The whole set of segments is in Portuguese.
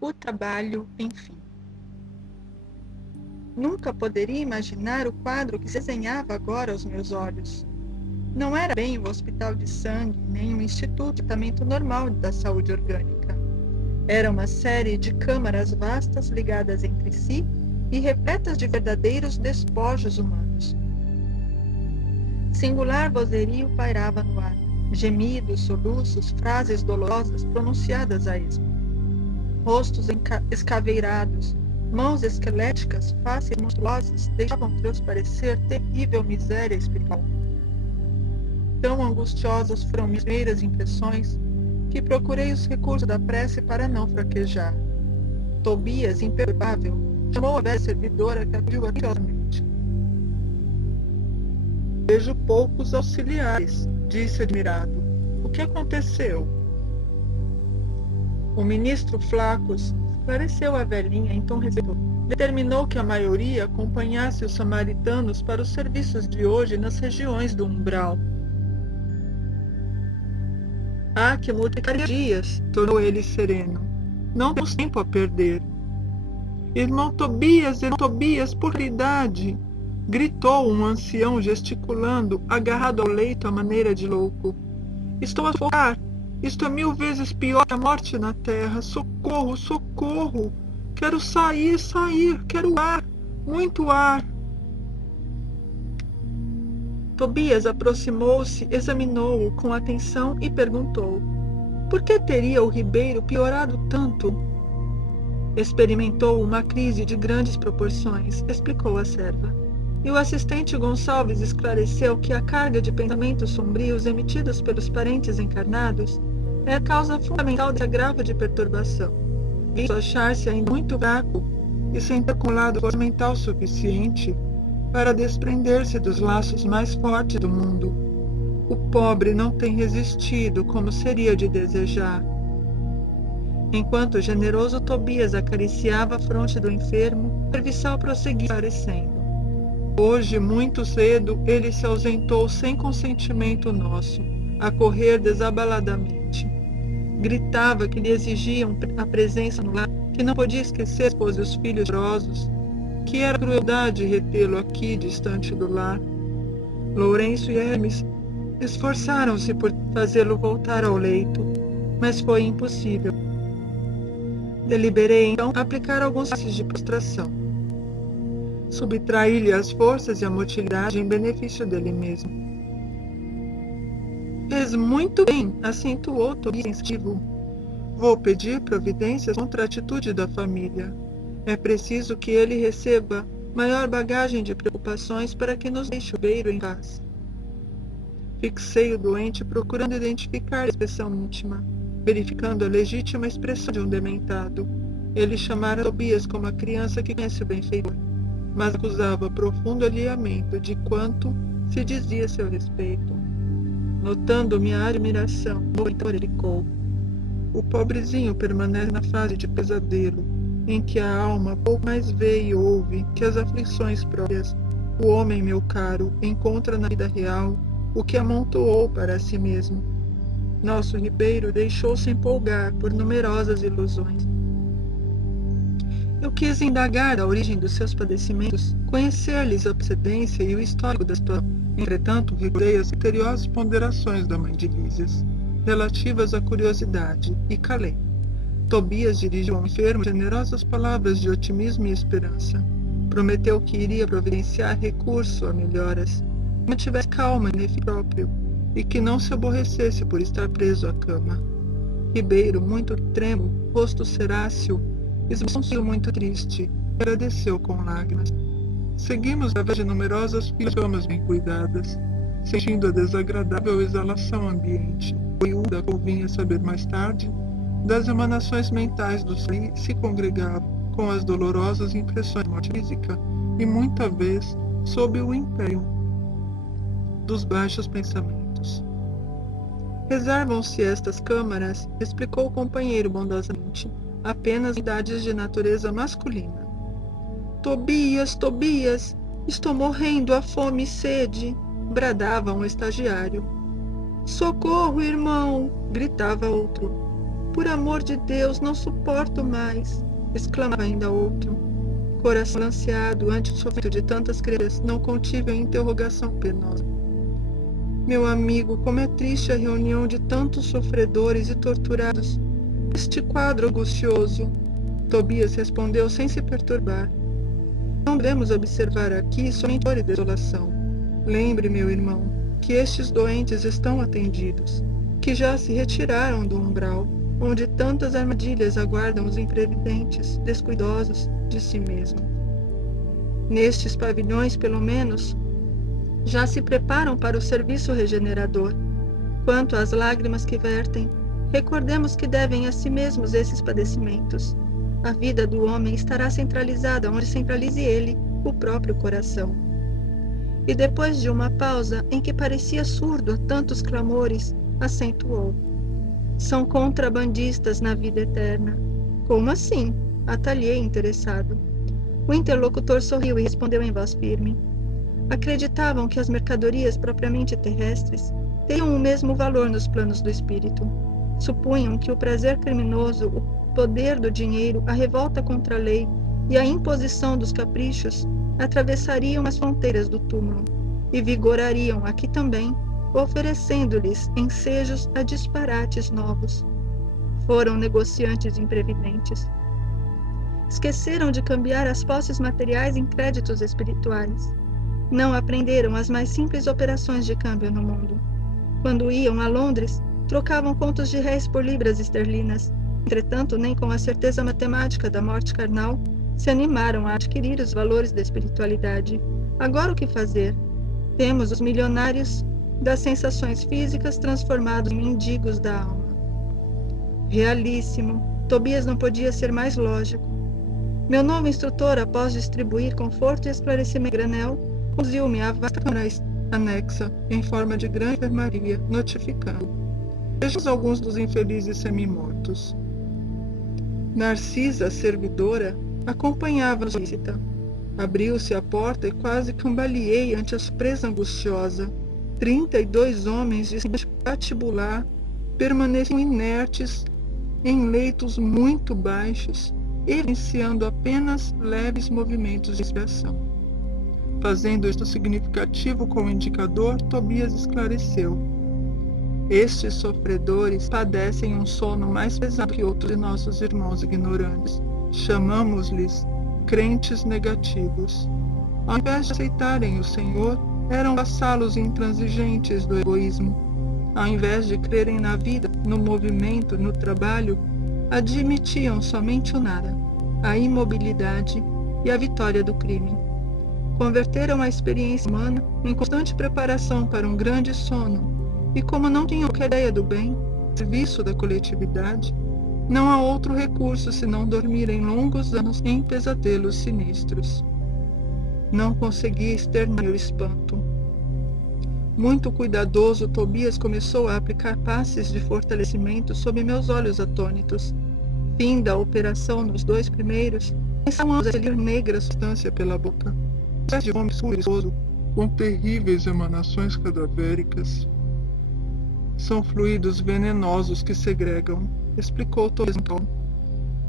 o trabalho, enfim. Nunca poderia imaginar o quadro que se desenhava agora aos meus olhos. Não era bem o hospital de sangue, nem o Instituto de Tratamento Normal da Saúde Orgânica. Era uma série de câmaras vastas ligadas entre si e repletas de verdadeiros despojos humanos. Singular vozerio pairava no ar, gemidos, soluços, frases dolorosas pronunciadas a esmo. Rostos escaveirados, mãos esqueléticas, faces monstruosas, deixavam transparecer terrível miséria espiritual. Tão angustiosas foram minhas primeiras impressões que procurei os recursos da prece para não fraquejar. Tobias, imperturbável, chamou a velha servidora que acudiu atenciosamente. Vejo poucos auxiliares, disse admirado. O que aconteceu? O ministro Flacos esclareceu a velhinha em tom respeitoso. Determinou que a maioria acompanhasse os samaritanos para os serviços de hoje nas regiões do umbral. Ah, que multiplicaria dias, tornou ele sereno. Não temos tempo a perder. Irmão Tobias, por caridade! Gritou um ancião gesticulando, agarrado ao leito à maneira de louco. Estou a sufocar! Isto é 1000 vezes pior que a morte na terra. Socorro, socorro! Quero sair, quero ar, muito ar. Tobias aproximou-se, examinou-o com atenção e perguntou: por que teria o Ribeiro piorado tanto? Experimentou uma crise de grandes proporções, explicou a serva. E o assistente Gonçalves esclareceu que a carga de pensamentos sombrios emitidos pelos parentes encarnados é a causa fundamental dessa grave de perturbação. Visto achar-se ainda muito fraco e sem ter acumulado força mental suficiente para desprender-se dos laços mais fortes do mundo. O pobre não tem resistido como seria de desejar. Enquanto o generoso Tobias acariciava a fronte do enfermo, o serviçal prosseguia parecendo. Hoje, muito cedo, ele se ausentou sem consentimento nosso, a correr desabaladamente. Gritava que lhe exigiam a presença no lar, que não podia esquecer a esposa e os filhos chorosos, que era crueldade retê-lo aqui, distante do lar. Lourenço e Hermes esforçaram-se por fazê-lo voltar ao leito, mas foi impossível. Deliberei, então, aplicar alguns passos de prostração. Subtraí-lhe as forças e a motilidade em benefício dele mesmo. Fez muito bem, acentuou Tobias pensativo. Vou pedir providências contra a atitude da família. É preciso que ele receba maior bagagem de preocupações para que nos deixe o Ribeiro em paz. Fixei o doente procurando identificar a expressão íntima, verificando a legítima expressão de um dementado. Ele chamara Tobias como a criança que conhece o benfeitor, mas acusava profundo alheamento de quanto se dizia a seu respeito. Notando minha admiração, o leitor replicou: o pobrezinho permanece na fase de pesadelo, em que a alma pouco mais vê e ouve que as aflições próprias. O homem, meu caro, encontra na vida real o que amontoou para si mesmo. Nosso Ribeiro deixou-se empolgar por numerosas ilusões. Eu quis indagar a origem dos seus padecimentos, conhecer-lhes a procedência e o histórico da situação. Entretanto, recordei as misteriosas ponderações da mãe de Lísias, relativas à curiosidade, e calei. Tobias dirigiu ao enfermo generosas palavras de otimismo e esperança. Prometeu que iria providenciar recurso a melhoras, que mantivesse calma em si próprio, e que não se aborrecesse por estar preso à cama. Ribeiro, muito trêmulo, rosto ceráceo, esboçou muito triste, agradeceu com lágrimas. Seguimos através de numerosas filas de camas bem cuidadas, sentindo a desagradável exalação ambiente. Oriunda, convinha saber mais tarde, das emanações mentais do sangue se congregavam com as dolorosas impressões de morte física e muita vez sob o império dos baixos pensamentos. Reservam-se estas câmaras, explicou o companheiro bondosamente, apenas idades de natureza masculina. Tobias, estou morrendo à fome e sede, bradava um estagiário. Socorro, irmão, gritava outro. Por amor de Deus, não suporto mais, exclamava ainda outro. Coração lanceado ante o sofrimento de tantas crianças, não contive a interrogação penosa. Meu amigo, como é triste a reunião de tantos sofredores e torturados. Este quadro angustioso, Tobias respondeu sem se perturbar. Não devemos observar aqui somente dor e desolação. Lembre, meu irmão, que estes doentes estão atendidos, que já se retiraram do umbral, onde tantas armadilhas aguardam os imprevidentes, descuidosos de si mesmo. Nestes pavilhões, pelo menos, já se preparam para o serviço regenerador. Quanto às lágrimas que vertem, recordemos que devem a si mesmos esses padecimentos. A vida do homem estará centralizada onde centralize ele, o próprio coração. E depois de uma pausa em que parecia surdo a tantos clamores, acentuou: são contrabandistas na vida eterna. Como assim? Atalhei interessado. O interlocutor sorriu e respondeu em voz firme. Acreditavam que as mercadorias propriamente terrestres teriam o mesmo valor nos planos do espírito. Supunham que o prazer criminoso, o poder do dinheiro, a revolta contra a lei e a imposição dos caprichos atravessariam as fronteiras do túmulo e vigorariam aqui também, oferecendo-lhes ensejos a disparates novos. Foram negociantes imprevidentes. Esqueceram de cambiar as posses materiais em créditos espirituais. Não aprenderam as mais simples operações de câmbio no mundo. Quando iam a Londres, trocavam contos de réis por libras esterlinas. Entretanto, nem com a certeza matemática da morte carnal se animaram a adquirir os valores da espiritualidade. Agora o que fazer? Temos os milionários das sensações físicas transformados em mendigos da alma. Realíssimo. Tobias não podia ser mais lógico. Meu novo instrutor, após distribuir conforto e esclarecimento em granel, conduziu-me à vasta câmara anexa, em forma de grande enfermaria, notificando: vejamos alguns dos infelizes semimortos. Narcisa, servidora, acompanhava-nos solícita. Abriu-se a porta e quase cambaleei ante a surpresa angustiosa. 32 homens de semblante patibular permaneciam inertes em leitos muito baixos, evidenciando apenas leves movimentos de respiração. Fazendo isto significativo como indicador, Tobias esclareceu: estes sofredores padecem um sono mais pesado que outros de nossos irmãos ignorantes. Chamamos-lhes crentes negativos. Ao invés de aceitarem o Senhor, eram vassalos intransigentes do egoísmo. Ao invés de crerem na vida, no movimento, no trabalho, admitiam somente o nada, a imobilidade e a vitória do crime. Converteram a experiência humana em constante preparação para um grande sono, e como não tinham qualquer ideia do bem, serviço da coletividade, não há outro recurso senão dormirem longos anos em pesadelos sinistros. Não consegui externar meu espanto. Muito cuidadoso, Tobias começou a aplicar passes de fortalecimento sob meus olhos atônitos. Fim da operação nos 2 primeiros, começamos a expelir negra substância pela boca. De fome furioso, com terríveis emanações cadavéricas. São fluidos venenosos que segregam, explicou Tobias então.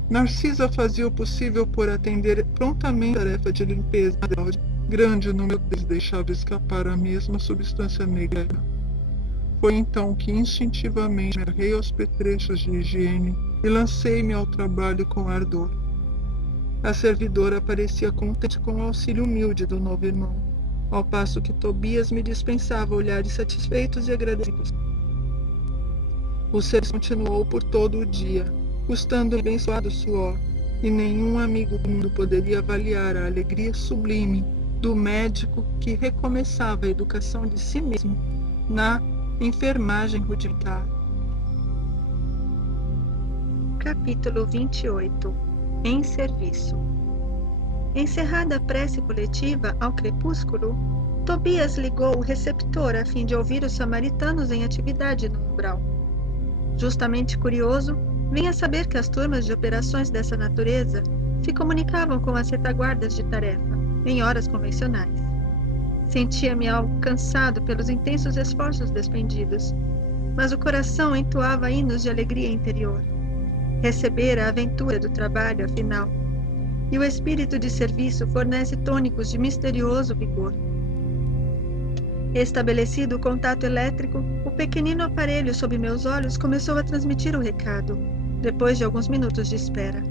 Narcisa fazia o possível por atender prontamente a tarefa de limpeza. Grande número deles deixava escapar a mesma substância negra. Foi então que instintivamente me agarrei aos petrechos de higiene e lancei-me ao trabalho com ardor. A servidora parecia contente com o auxílio humilde do novo irmão, ao passo que Tobias me dispensava olhares satisfeitos e agradecidos. O serviço continuou por todo o dia, custando um abençoado suor, e nenhum amigo do mundo poderia avaliar a alegria sublime do médico que recomeçava a educação de si mesmo na enfermagem rudimentar. Capítulo 28. Em serviço. Encerrada a prece coletiva ao crepúsculo, Tobias ligou o receptor a fim de ouvir os samaritanos em atividade no umbral. Justamente curioso, vinha saber que as turmas de operações dessa natureza se comunicavam com as retaguardas de tarefa, em horas convencionais. Sentia-me algo cansado pelos intensos esforços despendidos, mas o coração entoava hinos de alegria interior. receber a aventura do trabalho, afinal. E o espírito de serviço fornece tônicos de misterioso vigor. Estabelecido o contato elétrico, o pequenino aparelho sob meus olhos começou a transmitir o recado, depois de alguns minutos de espera.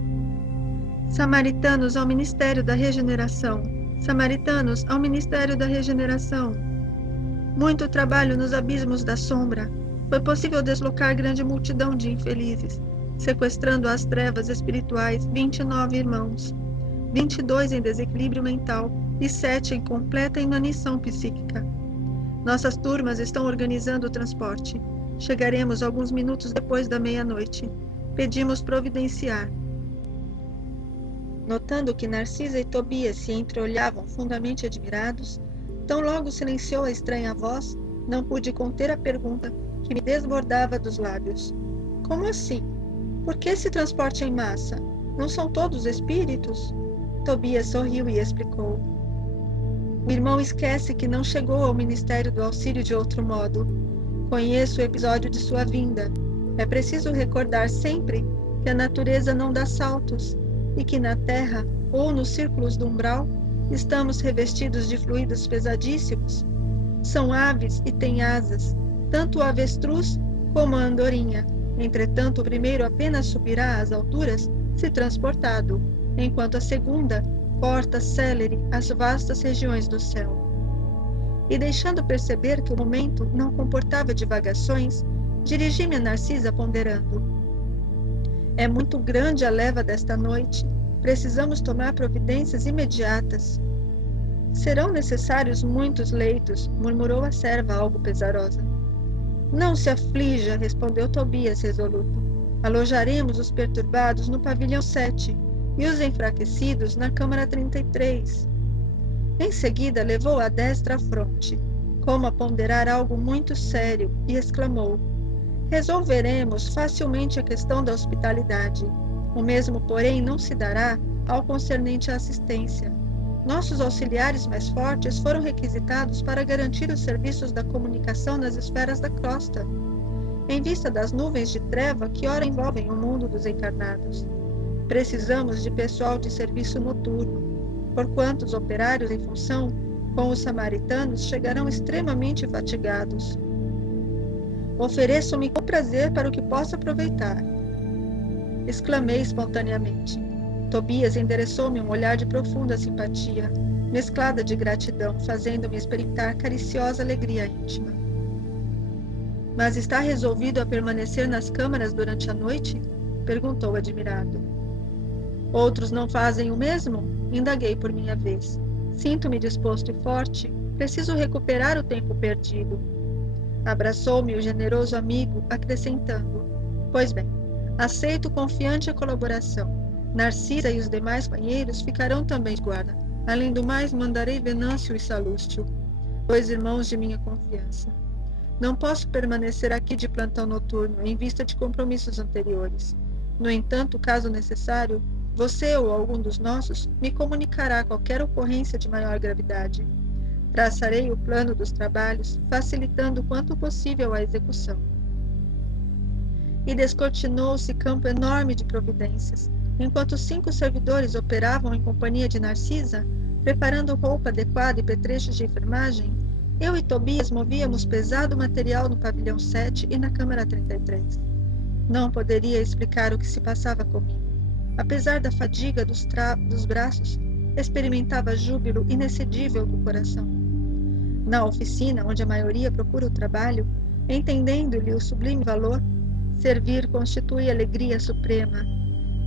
Samaritanos ao Ministério da Regeneração. Samaritanos ao Ministério da Regeneração. Muito trabalho nos abismos da sombra. Foi possível deslocar grande multidão de infelizes, sequestrando às trevas espirituais 29 irmãos, 22 em desequilíbrio mental e 7 em completa inanição psíquica. Nossas turmas estão organizando o transporte. Chegaremos alguns minutos depois da meia-noite. Pedimos providenciar. Notando que Narcisa e Tobias se entreolhavam fundamente admirados, tão logo silenciou a estranha voz, não pude conter a pergunta que me desbordava dos lábios. Como assim? Por que esse transporte em massa? Não são todos espíritos? Tobias sorriu e explicou. O irmão esquece que não chegou ao Ministério do Auxílio de outro modo. Conheço o episódio de sua vinda. É preciso recordar sempre que a natureza não dá saltos e que na Terra, ou nos círculos do umbral, estamos revestidos de fluidos pesadíssimos. São aves e têm asas, tanto o avestruz como a andorinha. Entretanto, o primeiro apenas subirá às alturas se transportado, enquanto a segunda porta célere as vastas regiões do céu. E deixando perceber que o momento não comportava divagações, dirigi-me a Narcisa ponderando. É muito grande a leva desta noite. Precisamos tomar providências imediatas. Serão necessários muitos leitos, murmurou a serva algo pesarosa. Não se aflija, respondeu Tobias resoluto. Alojaremos os perturbados no pavilhão 7 e os enfraquecidos na câmara 33. Em seguida levou a destra à fronte, como a ponderar algo muito sério, e exclamou: resolveremos facilmente a questão da hospitalidade. O mesmo, porém, não se dará ao concernente à assistência. Nossos auxiliares mais fortes foram requisitados para garantir os serviços da comunicação nas esferas da crosta, em vista das nuvens de treva que ora envolvem o mundo dos encarnados. Precisamos de pessoal de serviço noturno, porquanto os operários em função com os samaritanos chegarão extremamente fatigados. Ofereço-me com prazer para o que possa aproveitar. Exclamei espontaneamente. Tobias endereçou-me um olhar de profunda simpatia, mesclada de gratidão, fazendo-me experimentar cariciosa alegria íntima. Mas está resolvido a permanecer nas câmaras durante a noite? Perguntou admirado. Outros não fazem o mesmo? Indaguei por minha vez. Sinto-me disposto e forte. Preciso recuperar o tempo perdido. Abraçou-me o generoso amigo, acrescentando: pois bem, aceito confiante a colaboração. Narcisa e os demais companheiros ficarão também de guarda. Além do mais, mandarei Venâncio e Salústio, 2 irmãos de minha confiança. Não posso permanecer aqui de plantão noturno, em vista de compromissos anteriores. No entanto, caso necessário, você ou algum dos nossos me comunicará qualquer ocorrência de maior gravidade. Traçarei o plano dos trabalhos, facilitando quanto possível a execução. E descortinou-se campo enorme de providências, enquanto 5 servidores operavam em companhia de Narcisa, preparando roupa adequada e petrechos de enfermagem. Eu e Tobias movíamos pesado material no pavilhão 7 e na câmara 33. Não poderia explicar o que se passava comigo. Apesar da fadiga dos braços, experimentava júbilo inexcedível do coração. Na oficina, onde a maioria procura o trabalho, entendendo-lhe o sublime valor, servir constitui alegria suprema.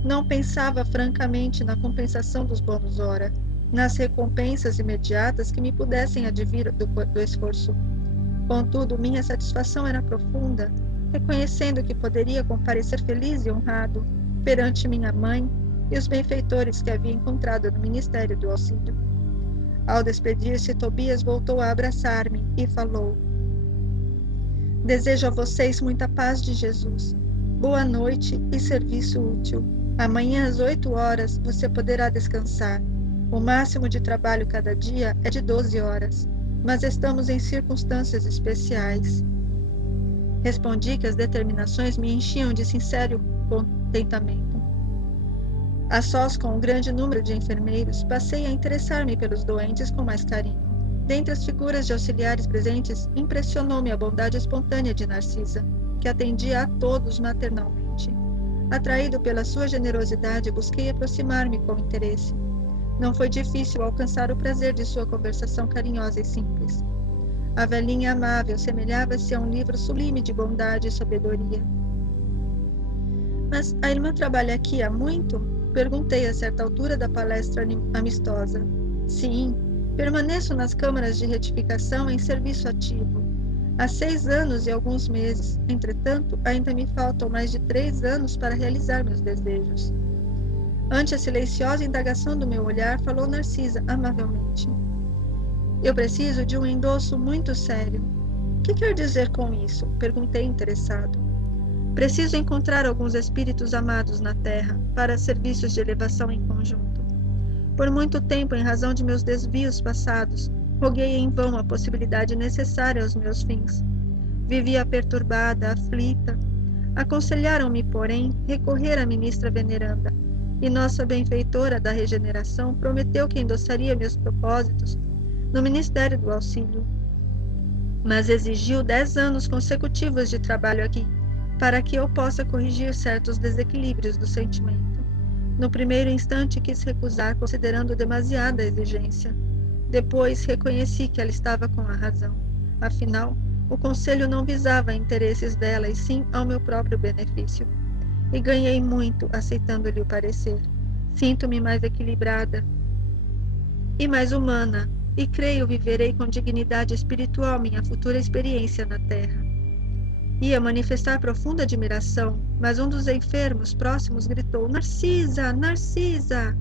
Não pensava francamente na compensação dos bônus hora, nas recompensas imediatas que me pudessem advir do esforço. Contudo, minha satisfação era profunda, reconhecendo que poderia comparecer feliz e honrado perante minha mãe e os benfeitores que havia encontrado no Ministério do Auxílio. Ao despedir-se, Tobias voltou a abraçar-me e falou: desejo a vocês muita paz de Jesus. Boa noite e serviço útil. Amanhã às 8 horas você poderá descansar. O máximo de trabalho cada dia é de 12 horas, mas estamos em circunstâncias especiais. Respondi que as determinações me enchiam de sincero contentamento. A sós com um grande número de enfermeiros, passei a interessar-me pelos doentes com mais carinho. Dentre as figuras de auxiliares presentes, impressionou-me a bondade espontânea de Narcisa, que atendia a todos maternalmente. Atraído pela sua generosidade, busquei aproximar-me com interesse. Não foi difícil alcançar o prazer de sua conversação carinhosa e simples. A velhinha amável semelhava-se a um livro sublime de bondade e sabedoria. Mas a irmã trabalha aqui há muito? Perguntei a certa altura da palestra amistosa. Sim, permaneço nas câmaras de retificação em serviço ativo. Há 6 anos e alguns meses. Entretanto, ainda me faltam mais de 3 anos para realizar meus desejos. Ante a silenciosa indagação do meu olhar, falou Narcisa amavelmente. Eu preciso de um endosso muito sério. O que quer dizer com isso? Perguntei interessado. Preciso encontrar alguns espíritos amados na terra, para serviços de elevação em conjunto. Por muito tempo, em razão de meus desvios passados, roguei em vão a possibilidade necessária aos meus fins. Vivia perturbada, aflita. Aconselharam-me, porém, recorrer à ministra veneranda, e nossa benfeitora da regeneração prometeu que endossaria meus propósitos no Ministério do Auxílio. Mas exigiu 10 anos consecutivos de trabalho aqui, para que eu possa corrigir certos desequilíbrios do sentimento. No primeiro instante quis recusar, considerando demasiada exigência. Depois reconheci que ela estava com a razão. Afinal, o conselho não visava interesses dela, e sim ao meu próprio benefício. E ganhei muito aceitando-lhe o parecer. Sinto-me mais equilibrada e mais humana, e creio viverei com dignidade espiritual minha futura experiência na terra. Ia manifestar profunda admiração, mas um dos enfermos próximos gritou: Narcisa, Narcisa!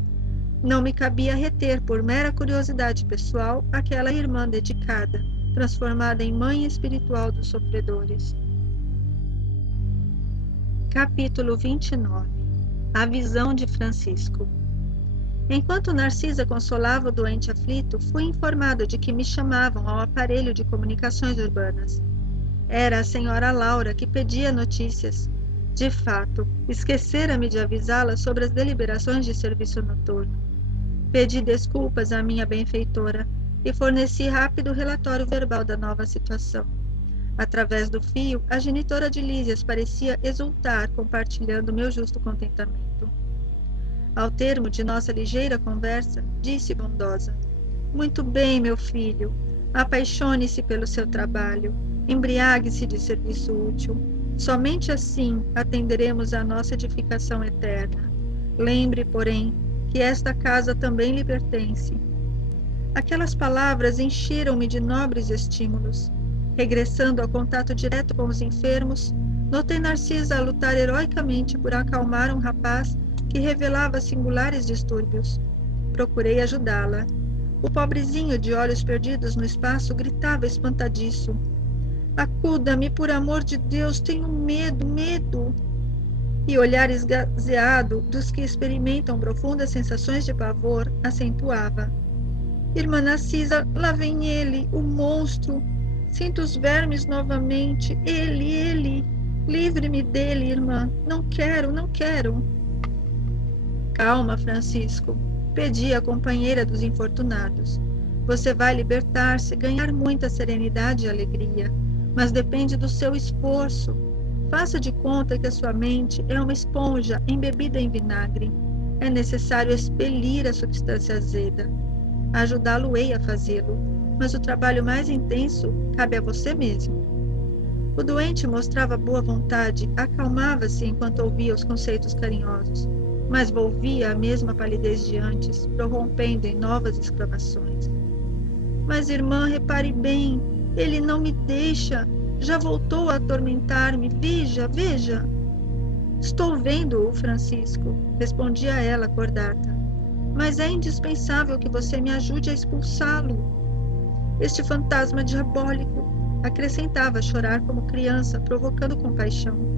Não me cabia reter, por mera curiosidade pessoal, aquela irmã dedicada, transformada em mãe espiritual dos sofredores. Capítulo 29. A visão de Francisco. Enquanto Narcisa consolava o doente aflito, fui informado de que me chamavam ao aparelho de comunicações urbanas. Era a senhora Laura que pedia notícias. De fato, esquecera-me de avisá-la sobre as deliberações de serviço noturno. Pedi desculpas à minha benfeitora e forneci rápido relatório verbal da nova situação. Através do fio, a genitora de Lísias parecia exultar, compartilhando meu justo contentamento. Ao termo de nossa ligeira conversa, disse bondosa: Muito bem, meu filho. Apaixone-se pelo seu trabalho. Embriague-se de serviço útil. Somente assim atenderemos à nossa edificação eterna. Lembre, porém, que esta casa também lhe pertence. Aquelas palavras encheram-me de nobres estímulos. Regressando ao contato direto com os enfermos, notei Narcisa a lutar heroicamente por acalmar um rapaz que revelava singulares distúrbios. Procurei ajudá-la. O pobrezinho de olhos perdidos no espaço gritava espantadiço: Acuda-me, por amor de Deus, tenho medo, medo! E olhar esgazeado dos que experimentam profundas sensações de pavor acentuava: Irmã Narcisa, lá vem ele, o monstro! Sinto os vermes novamente. Ele! Livre-me dele, irmã! Não quero, não quero! Calma, Francisco, pedi a companheira dos infortunados. Você vai libertar-se, ganhar muita serenidade e alegria, mas depende do seu esforço. Faça de conta que a sua mente é uma esponja embebida em vinagre. É necessário expelir a substância azeda. Ajudá-lo-ei a fazê-lo, mas o trabalho mais intenso cabe a você mesmo. O doente mostrava boa vontade, acalmava-se enquanto ouvia os conceitos carinhosos, mas volvia a mesma palidez de antes, prorrompendo em novas exclamações. Mas, irmã, repare bem, ele não me deixa, já voltou a atormentar-me, veja, veja. Estou vendo-o, Francisco, respondia ela acordada, mas é indispensável que você me ajude a expulsá-lo. Este fantasma diabólico, acrescentava a chorar como criança, provocando compaixão.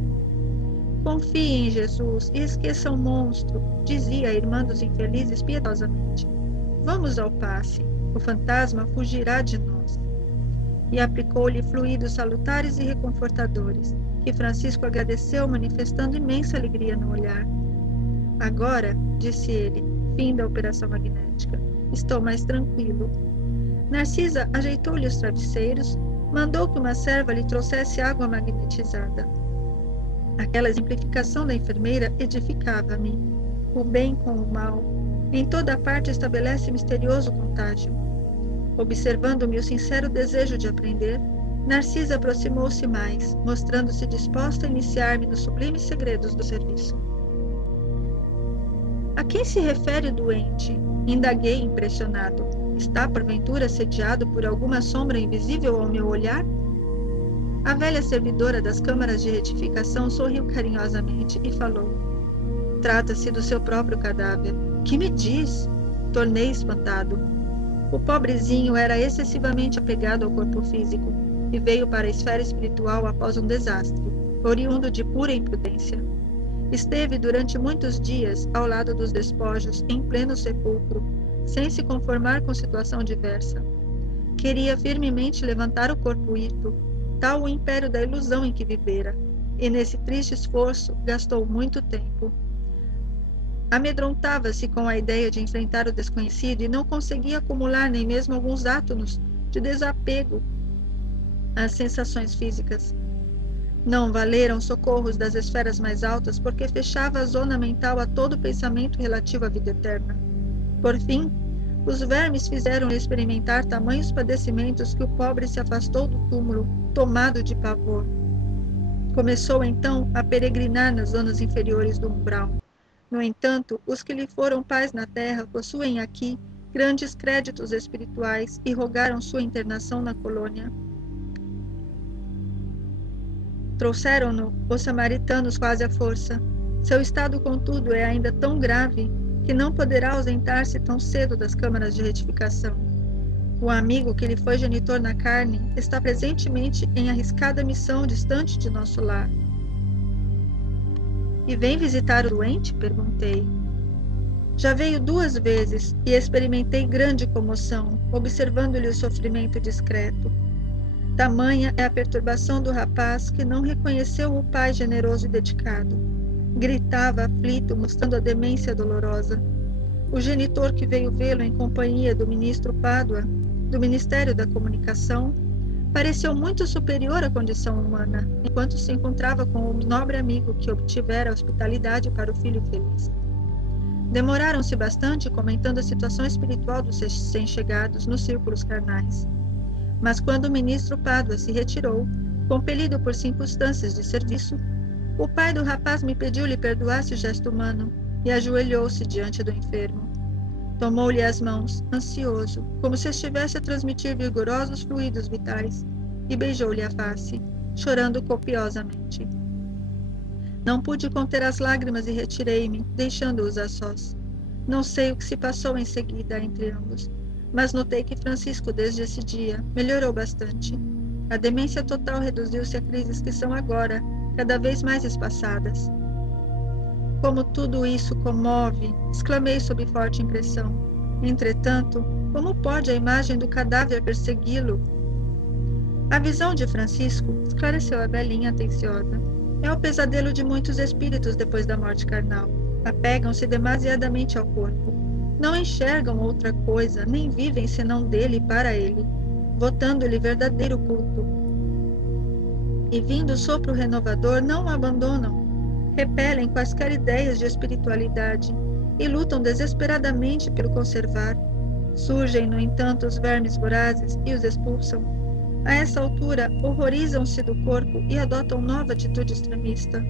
Confie em Jesus e esqueça o monstro, dizia a irmã dos infelizes piedosamente. Vamos ao passe, o fantasma fugirá de nós. E aplicou-lhe fluidos salutares e reconfortadores. que Francisco agradeceu, manifestando imensa alegria no olhar. Agora, disse ele, fim da operação magnética, estou mais tranquilo. Narcisa ajeitou-lhe os travesseiros, mandou que uma serva lhe trouxesse água magnetizada. Aquela exemplificação da enfermeira edificava-me. O bem com o mal, em toda parte estabelece misterioso contágio. Observando-me o sincero desejo de aprender, Narcisa aproximou-se mais, mostrando-se disposta a iniciar-me nos sublimes segredos do serviço. A quem se refere o doente? Indaguei, impressionado. Está, porventura, sediado por alguma sombra invisível ao meu olhar? A velha servidora das câmaras de retificação sorriu carinhosamente e falou: Trata-se do seu próprio cadáver. Que me diz? Tornei espantado. O pobrezinho era excessivamente apegado ao corpo físico e veio para a esfera espiritual após um desastre, oriundo de pura imprudência. Esteve durante muitos dias ao lado dos despojos, em pleno sepulcro, sem se conformar com situação diversa. Queria firmemente levantar o corpo hirto, tal o império da ilusão em que vivera, e nesse triste esforço gastou muito tempo. Amedrontava-se com a ideia de enfrentar o desconhecido e não conseguia acumular nem mesmo alguns átomos de desapego às sensações físicas. Não valeram socorros das esferas mais altas porque fechava a zona mental a todo pensamento relativo à vida eterna. Por fim, os vermes fizeram-lhe experimentar tamanhos padecimentos que o pobre se afastou do túmulo, tomado de pavor. Começou então a peregrinar nas zonas inferiores do umbral. No entanto, os que lhe foram pais na terra possuem aqui grandes créditos espirituais e rogaram sua internação na colônia. Trouxeram-no os samaritanos quase à força. Seu estado, contudo, é ainda tão grave que não poderá ausentar-se tão cedo das câmaras de retificação. O amigo que lhe foi genitor na carne está presentemente em arriscada missão distante de nosso lar. E vem visitar o doente? Perguntei. Já veio 2 vezes e experimentei grande comoção, observando-lhe o sofrimento discreto. Tamanha é a perturbação do rapaz que não reconheceu o pai generoso e dedicado. Gritava aflito, mostrando a demência dolorosa. O genitor que veio vê-lo em companhia do ministro Pádua, do Ministério da Comunicação, pareceu muito superior à condição humana, enquanto se encontrava com o nobre amigo que obtivera hospitalidade para o filho feliz. Demoraram-se bastante comentando a situação espiritual dos recém-chegados nos círculos carnais. Mas quando o ministro Pádua se retirou, compelido por circunstâncias de serviço, o pai do rapaz me pediu lhe perdoasse o gesto humano e ajoelhou-se diante do enfermo. Tomou-lhe as mãos, ansioso, como se estivesse a transmitir vigorosos fluidos vitais, e beijou-lhe a face, chorando copiosamente. Não pude conter as lágrimas e retirei-me, deixando-os a sós. Não sei o que se passou em seguida entre ambos, mas notei que Francisco, desde esse dia, melhorou bastante. A demência total reduziu-se a crises que são agora cada vez mais espaçadas. Como tudo isso comove, exclamei sob forte impressão. Entretanto, como pode a imagem do cadáver persegui-lo? A visão de Francisco, esclareceu a velhinha atenciosa, é o pesadelo de muitos espíritos depois da morte carnal. Apegam-se demasiadamente ao corpo. Não enxergam outra coisa, nem vivem senão dele e para ele, votando-lhe verdadeiro culto. E vindo o sopro renovador, não o abandonam. Repelem quaisquer ideias de espiritualidade e lutam desesperadamente pelo conservar. Surgem, no entanto, os vermes vorazes e os expulsam. A essa altura, horrorizam-se do corpo e adotam nova atitude extremista.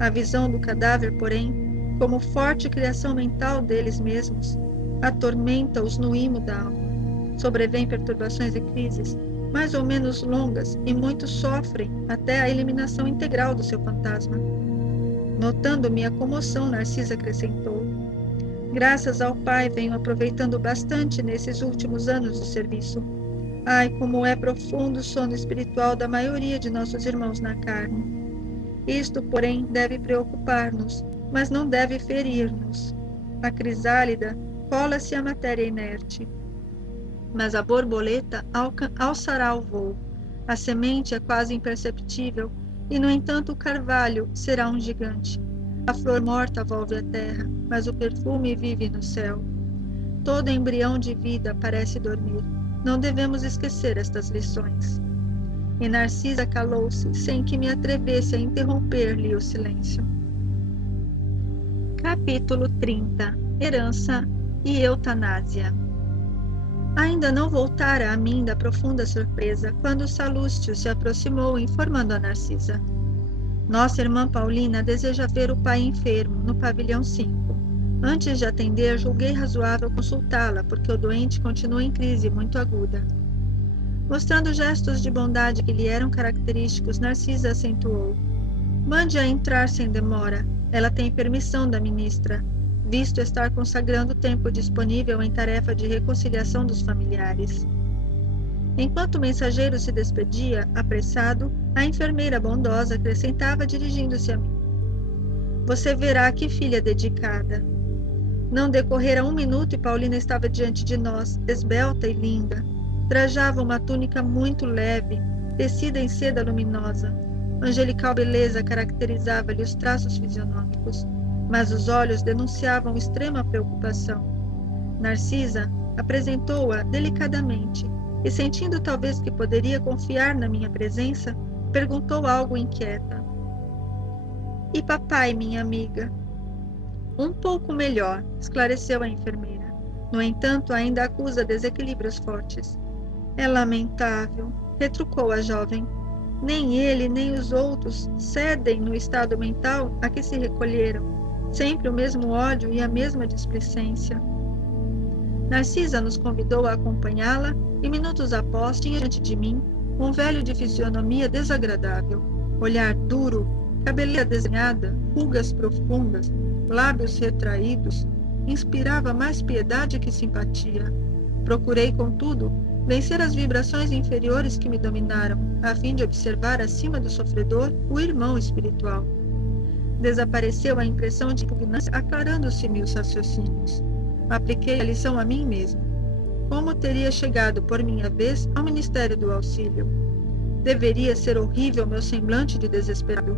A visão do cadáver, porém, como forte criação mental deles mesmos, atormenta-os no imo da alma. Sobrevêm perturbações e crises, mais ou menos longas, e muitos sofrem até a eliminação integral do seu fantasma. Notando minha comoção, Narcisa acrescentou: Graças ao Pai venho aproveitando bastante nesses últimos anos de serviço. Ai, como é profundo o sono espiritual da maioria de nossos irmãos na carne. Isto, porém, deve preocupar-nos, mas não deve ferir-nos. A crisálida cola-se à matéria inerte, mas a borboleta alçará o voo. A semente é quase imperceptível E, no entanto, o carvalho será um gigante. A flor morta volve à terra, mas o perfume vive no céu. Todo embrião de vida parece dormir. Não devemos esquecer estas lições. E Narcisa calou-se, sem que me atrevesse a interromper-lhe o silêncio. Capítulo 30. Herança e eutanásia. Ainda não voltara a mim da profunda surpresa, quando Salúcio se aproximou, informando a Narcisa. Nossa irmã Paulina deseja ver o pai enfermo, no pavilhão 5. Antes de atender, julguei razoável consultá-la, porque o doente continua em crise muito aguda. Mostrando gestos de bondade que lhe eram característicos, Narcisa acentuou. Mande-a entrar sem demora. Ela tem permissão da ministra, visto estar consagrando tempo disponível em tarefa de reconciliação dos familiares. Enquanto o mensageiro se despedia, apressado, a enfermeira bondosa acrescentava dirigindo-se a mim. Você verá que filha dedicada. Não decorrera 1 minuto e Paulina estava diante de nós, esbelta e linda. Trajava uma túnica muito leve, tecida em seda luminosa. Angelical beleza caracterizava-lhe os traços fisionômicos, mas os olhos denunciavam extrema preocupação. Narcisa apresentou-a delicadamente e, sentindo talvez que poderia confiar na minha presença, perguntou algo inquieta. E papai, minha amiga? Um pouco melhor, esclareceu a enfermeira. No entanto, ainda acusa desequilíbrios fortes. É lamentável, retrucou a jovem. Nem ele, nem os outros cedem no estado mental a que se recolheram. Sempre o mesmo ódio e a mesma displicência. Narcisa nos convidou a acompanhá-la e minutos após tinha diante de mim um velho de fisionomia desagradável, olhar duro, cabeleira desenhada, rugas profundas, lábios retraídos, inspirava mais piedade que simpatia. Procurei, contudo, vencer as vibrações inferiores que me dominaram, a fim de observar acima do sofredor o irmão espiritual. Desapareceu a impressão de repugnância, aclarando-se-me os raciocínios. Apliquei a lição a mim mesmo. Como teria chegado, por minha vez, ao Ministério do Auxílio? Deveria ser horrível meu semblante de desesperado.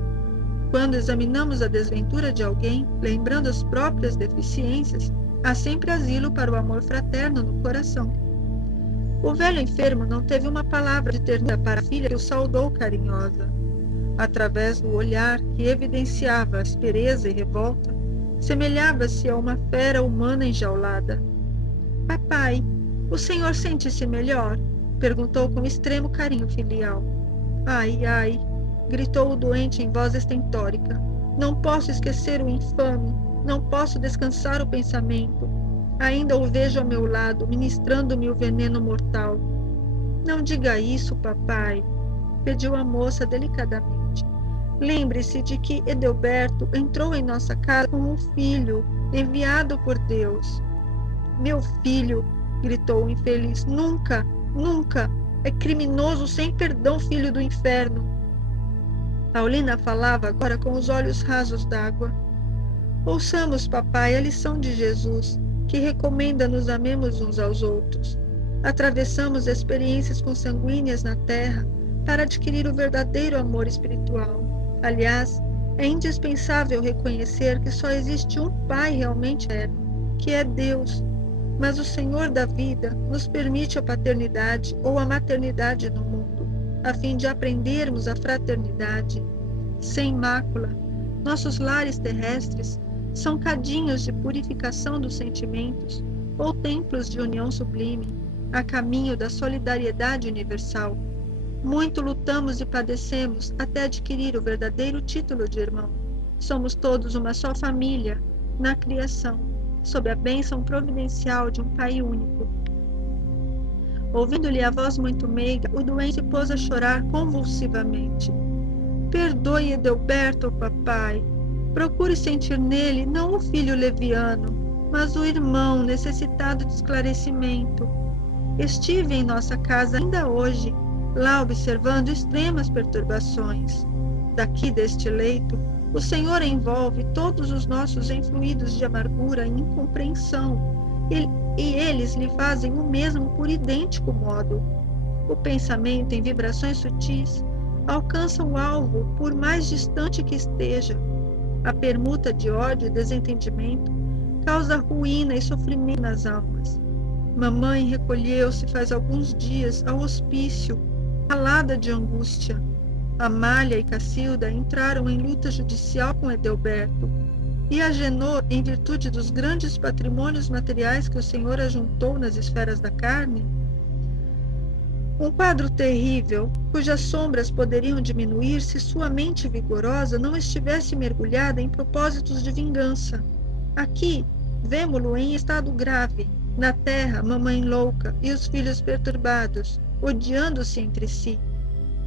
Quando examinamos a desventura de alguém, lembrando as próprias deficiências, há sempre asilo para o amor fraterno no coração. O velho enfermo não teve uma palavra de ternura para a filha que o saudou carinhosa. Através do olhar que evidenciava aspereza e revolta, semelhava-se a uma fera humana enjaulada. — Papai, o senhor sente-se melhor? Perguntou com extremo carinho filial. — Ai, ai! Gritou o doente em voz estentórica. Não posso esquecer o infame, não posso descansar o pensamento. Ainda o vejo ao meu lado, ministrando-me o veneno mortal. Não diga isso, papai, pediu a moça delicadamente. Lembre-se de que Edelberto entrou em nossa casa como um filho, enviado por Deus. Meu filho, gritou o infeliz, nunca, nunca, é criminoso sem perdão, filho do inferno. Paulina falava agora com os olhos rasos d'água. Ouçamos, papai, a lição de Jesus, que recomenda nos amemos uns aos outros. Atravessamos experiências consanguíneas na terra para adquirir o verdadeiro amor espiritual. Aliás, é indispensável reconhecer que só existe um Pai realmente eterno, que é Deus. Mas o Senhor da vida nos permite a paternidade ou a maternidade no mundo, a fim de aprendermos a fraternidade. Sem mácula, nossos lares terrestres são cadinhos de purificação dos sentimentos ou templos de união sublime, a caminho da solidariedade universal. Muito lutamos e padecemos até adquirir o verdadeiro título de irmão. Somos todos uma só família na criação, sob a bênção providencial de um Pai único. Ouvindo-lhe a voz muito meiga, o doente pôs a chorar convulsivamente. Perdoe Edelberto, papai. Procure sentir nele não o filho leviano, mas o irmão necessitado de esclarecimento. Estive em nossa casa ainda hoje, lá observando extremas perturbações. Daqui deste leito, o Senhor envolve todos os nossos enfluídos de amargura e incompreensão, e eles lhe fazem o mesmo por idêntico modo. O pensamento, em vibrações sutis, alcança o alvo por mais distante que esteja. A permuta de ódio e desentendimento causa ruína e sofrimento nas almas. Mamãe recolheu-se faz alguns dias ao hospício, calada de angústia. Amália e Cacilda entraram em luta judicial com Edelberto, e Agenor, em virtude dos grandes patrimônios materiais que o Senhor ajuntou nas esferas da carne. Um quadro terrível, cujas sombras poderiam diminuir se sua mente vigorosa não estivesse mergulhada em propósitos de vingança. Aqui, vemo-lo em estado grave. Na terra, mamãe louca e os filhos perturbados, odiando-se entre si.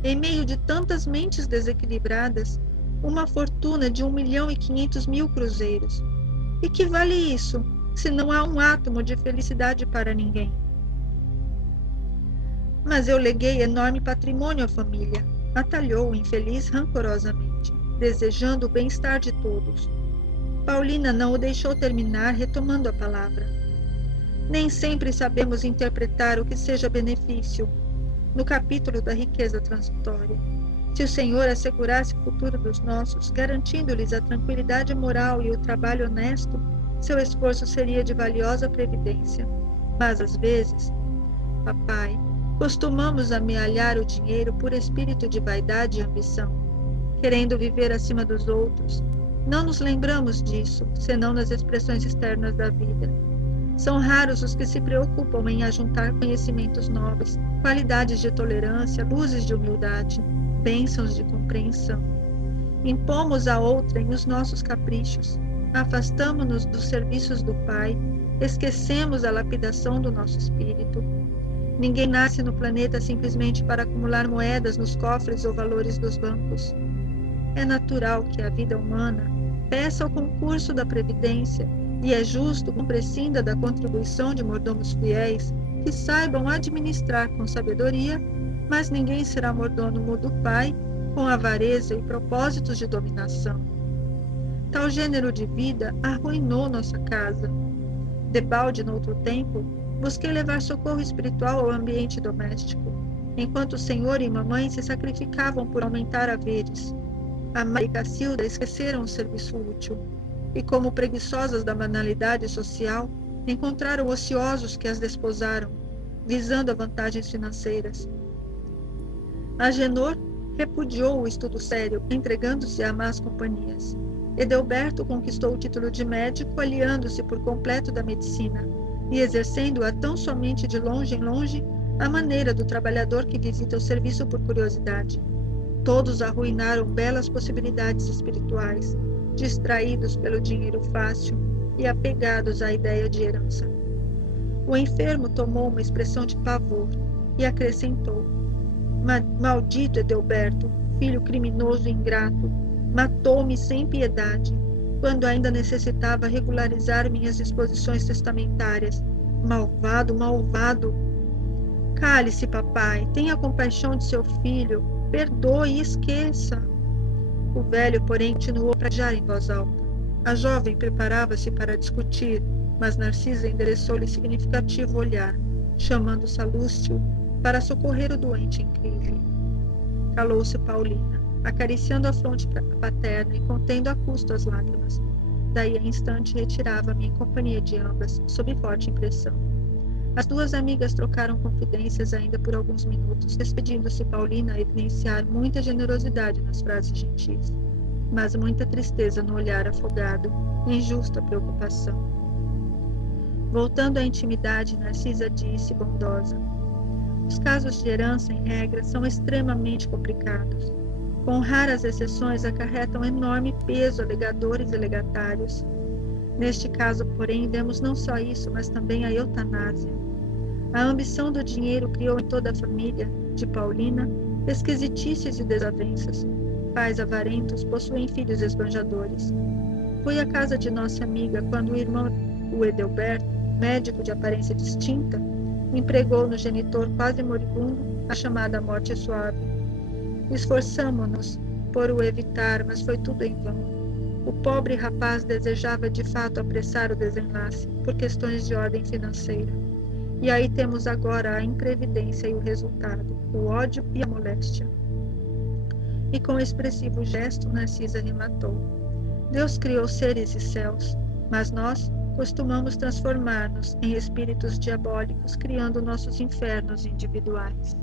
Em meio de tantas mentes desequilibradas, uma fortuna de 1.500.000 cruzeiros. E que vale isso, se não há um átomo de felicidade para ninguém? Mas eu leguei enorme patrimônio à família, atalhou o infeliz rancorosamente, desejando o bem-estar de todos. Paulina não o deixou terminar, retomando a palavra. Nem sempre sabemos interpretar o que seja benefício. No capítulo da riqueza transitória, se o Senhor assegurasse o futuro dos nossos, garantindo-lhes a tranquilidade moral e o trabalho honesto, seu esforço seria de valiosa previdência. Mas, às vezes, papai, costumamos amealhar o dinheiro por espírito de vaidade e ambição, querendo viver acima dos outros. Não nos lembramos disso, senão nas expressões externas da vida. São raros os que se preocupam em ajuntar conhecimentos nobres, qualidades de tolerância, luzes de humildade, bênçãos de compreensão. Impomos a outrem os nossos caprichos, afastamo-nos dos serviços do Pai, esquecemos a lapidação do nosso espírito. Ninguém nasce no planeta simplesmente para acumular moedas nos cofres ou valores dos bancos. É natural que a vida humana peça o concurso da previdência, e é justo que prescinda da contribuição de mordomos fiéis que saibam administrar com sabedoria, mas ninguém será mordomo do Pai com avareza e propósitos de dominação. Tal gênero de vida arruinou nossa casa. Debalde, noutro tempo, busquei levar socorro espiritual ao ambiente doméstico, enquanto o Senhor e mamãe se sacrificavam por aumentar haveres. Amália e Cacilda esqueceram o serviço útil, e como preguiçosas da banalidade social, encontraram ociosos que as desposaram, visando a vantagens financeiras. Agenor repudiou o estudo sério, entregando-se a más companhias. Edelberto conquistou o título de médico, aliando-se por completo da medicina, e exercendo-a tão somente de longe em longe, à maneira do trabalhador que visita o serviço por curiosidade. Todos arruinaram belas possibilidades espirituais, distraídos pelo dinheiro fácil e apegados à ideia de herança. O enfermo tomou uma expressão de pavor e acrescentou: Maldito Edelberto, filho criminoso e ingrato, matou-me sem piedade, quando ainda necessitava regularizar minhas disposições testamentárias. Malvado, malvado! Cale-se, papai, tenha compaixão de seu filho, perdoe e esqueça. O velho, porém, continuou a praguejar em voz alta. A jovem preparava-se para discutir, mas Narcisa endereçou-lhe significativo olhar, chamando Salúcio para socorrer o doente em crise. Calou-se Paulina, acariciando a fronte paterna e contendo a custo as lágrimas. Daí a instante retirava-me em companhia de ambas, sob forte impressão. As duas amigas trocaram confidências ainda por alguns minutos, despedindo-se Paulina a evidenciar muita generosidade nas frases gentis, mas muita tristeza no olhar afogado, em justa preocupação. Voltando à intimidade, Narcisa disse, bondosa: os casos de herança, em regra, são extremamente complicados. Com raras exceções, acarretam enorme peso a legadores e legatários. Neste caso, porém, vemos não só isso, mas também a eutanásia. A ambição do dinheiro criou em toda a família, de Paulina, esquisitices e desavenças. Pais avarentos possuem filhos esbanjadores. Fui à casa de nossa amiga quando o irmão, o Edelberto, médico de aparência distinta, empregou no genitor quase moribundo a chamada morte suave. Esforçamo-nos por o evitar, mas foi tudo em vão. O pobre rapaz desejava de fato apressar o desenlace, por questões de ordem financeira. E aí temos agora a imprevidência e o resultado, o ódio e a moléstia. E com expressivo gesto, Narcisa rematou: Deus criou seres e céus, mas nós costumamos transformar-nos em espíritos diabólicos, criando nossos infernos individuais.